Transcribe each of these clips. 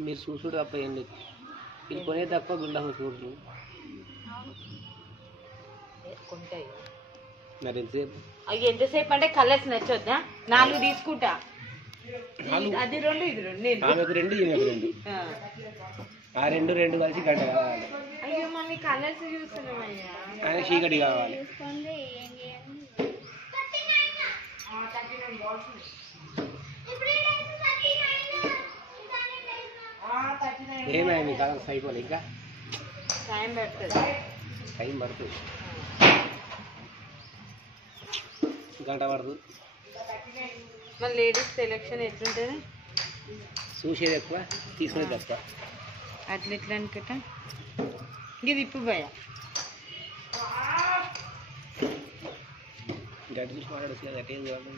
మీరు చూసుడు తప్ప ఏం లేదు ఇది కొనే తప్ప గుండా చూడు కొంటాయి మరి ఎంతసేపు అవి ఎంతసేపు అంటే కలర్స్ నచ్చొద్దా 4 తీసుకుంటా అది 2 ఇది 2 ఆమెకు 2 ఈమెకు 2 ఆ 2 కలిసి గంట కావాలి అయ్యో మమ్మీ కలర్స్ చూస్తున్నామయ్యా ఆయన చీకటి కావాలి ఏమైనా మీ కలర్స్ అయిపోలే ఇంకా టైం పడుతుంది గంట పడుతుంది మరి లేడీస్ సెలెక్షన్ ఎట్లుంటుంది చూసేది ఎక్కువ తీసుకునేది తక్కువ అట్లా ఎట్లా అనుకుంటా ఇది ఇప్పుడు భయ గడ్డి చూసి మాట్లాడచ్చు గట్టి ఏం కావాలి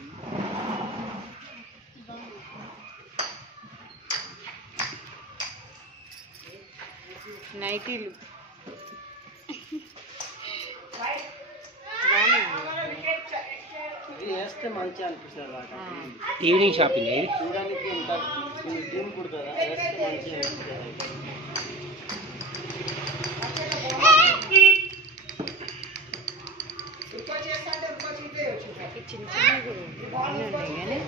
నైటీలు వేస్తే మంచిగా అనిపిస్తుంది ఈవినింగ్ షాపింగ్ ఇది చూడడానికి ఎంత కుడుతుందా వేస్తే మంచిగా అనిపిస్తుంది చిన్న చిన్న బాగున్నాయి కానీ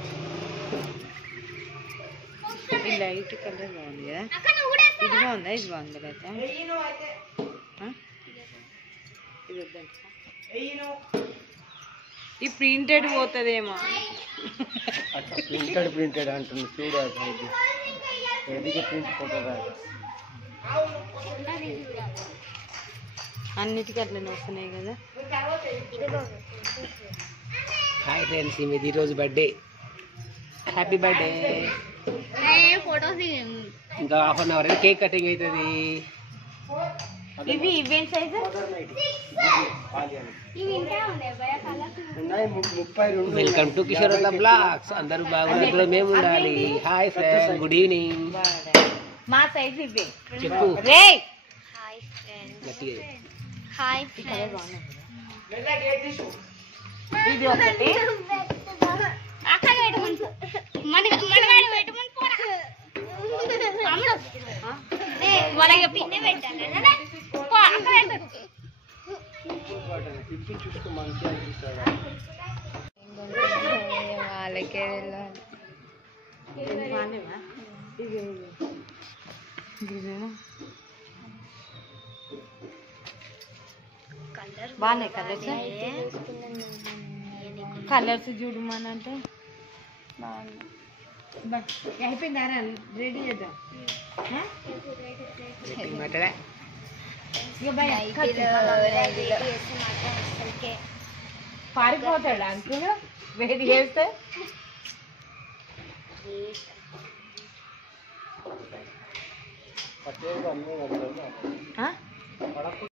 ఈ లైట్ కలర్ బాగుంది కదా ఇది బాగుందా ఇది బాగుంది లేదా ఇది వద్దంట ఈ ప్రింటెడ్ పోతుందేమో ప్రింటెడ్ అంటుంది చూడాలి ప్రింట్ పోతుందా అన్నిటికీ అట్లనే వస్తున్నాయి కదా హాయ్ ఫ్రెండ్స్ మీది ఈరోజు బర్త్డే హ్యాపీ బర్త్డే ఇంకా half an hour cake cutting అవుతుంది ఇది event size welcome to Kishore blogs అందరూ బాగున్నారు మేము ఉండాలి హాయ్ ఫ్రెండ్స్ గుడ్ ఈవినింగ్ మా సైజ్ ఇవే చెప్పు ఇది ఒకటి వాళ్ళకే వెళ్ళాలి బాగున్నాయి కలర్స్ కలర్స్ చూడమనంటే అయిపోయిందారా రెడీ చేద్దాం పారిపోతాడా అంకుల్ వేడి చేస్తే